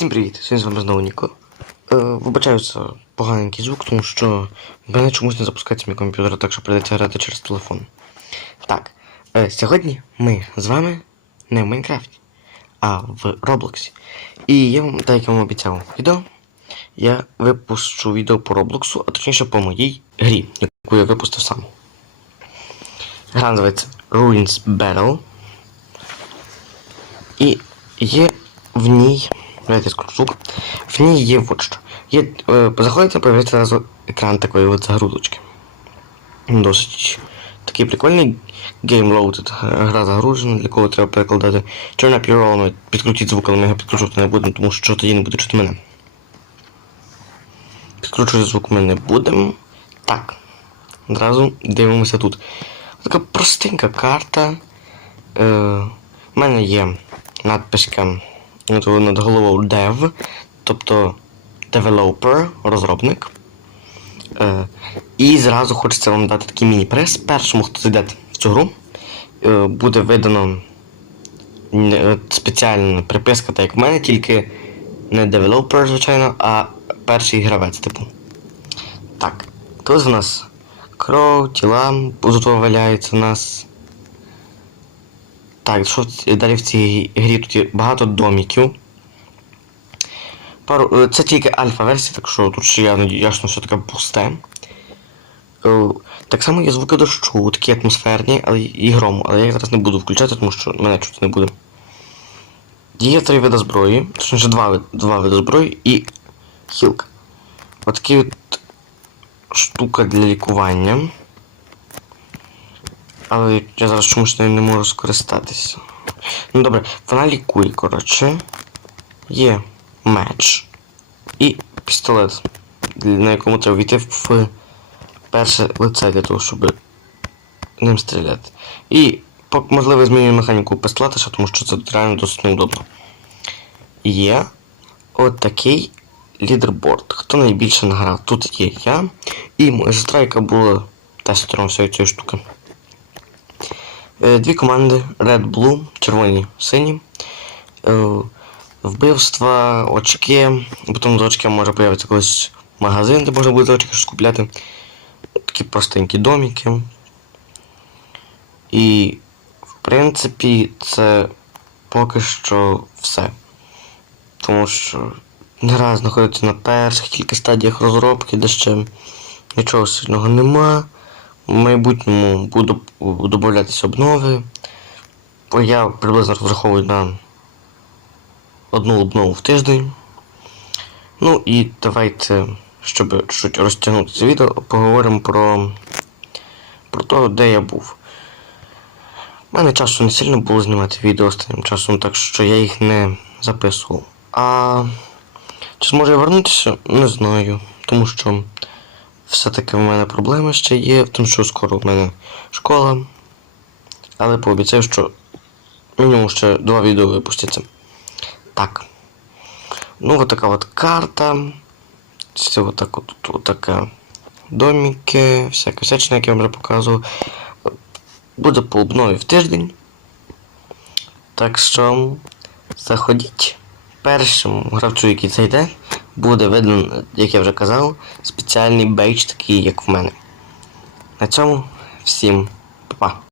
Всім привіт! Сьогодні з вами знову Ніко. Е, вибачаю за поганенький звук, тому що в мене чомусь не запускається мій комп'ютер, так що прийдеться грати через телефон. Так, е, сьогодні ми з вами не в Майнкрафті, а в Роблоксі. І я вам, так як я вам обіцяв відео, я випущу відео по Роблоксу, а точніше по моїй грі, яку я випустив сам. Гра називається Ruins Battle. І є в ній. Давайте я скажу. В ній є от що. Є, е, заходите, появляється одразу екран такої от загрузочки. Досить такий прикольний Loaded. Гра загружена, для кого треба перекладати. Your own, підкрутіть звук, але ми його підкручувати не будемо, тому що тоді не буде чути мене. Підкручувати звук ми не будемо. Так. Одразу дивимося тут. Така простенька карта. Е, У мене є надписка над головою Dev, тобто Developer, розробник. Е, і зразу хочеться вам дати такий міні-прес. Першому, хто зайде в цю гру, е, буде видано е, спеціальна приписка, так як в мене, тільки не девелопер, звичайно, а перший гравець, типу. Так, тут у нас кров, тіла, позутво валяється у нас. Так, що далі в цій грі тут є багато доміків. Пару, е, це тільки альфа-версія, так що тут ще явно ясно, що таке пусте. Е, Так само є звуки дощу, такі атмосферні, але і грому, але я їх зараз не буду включати, тому що мене чути не буде. Є три види зброї, точніше два, два види зброї і хілка. Отакі от штука для лікування. Але я зараз чомусь нею не можу скористатися. Ну добре, вона лікує, коротше. Є меч і пістолет, на якому треба війти в перше лице для того, щоб ним стріляти. І можливо змінюю механіку пістолета, тому що це реально досить неудобно. Є от такий лідерборд. Хто найбільше награв? Тут є я і моя сестра, яка була тестером всієї цієї штуки. Е, Дві команди Red Blue, червоні сині. Е, Вбивства, очки. Потім за очки може появитися колись магазин, де можна буде очки щось купляти. Такі простенькі домики. І, в принципі, це поки що все. Тому що гра знаходиться на перших кілька стадіях розробки, де ще нічого сильного нема. В майбутньому буду додатися обнови. Я приблизно розраховую на одну обнову в тиждень. Ну і давайте, щоб чуть розтягнути це відео, поговоримо про, про те, де я був. У мене часу не сильно було знімати відео останнім часом, так що я їх не записував. А чи зможу я вернутися? Не знаю. Тому що все-таки в мене проблеми ще є, тому що скоро в мене школа. Але пообіцяю, що мінімум ще два відео випустяться. Так. Ну, от така от карта. Це от так от, от така доміки, всяка всячина, як я вам вже показував. Буде по обнові в тиждень. Так що заходіть. Першому гравцю, який зайде, буде видно, як я вже казав, спеціальний бейдж такий, як в мене. На цьому всім па-па.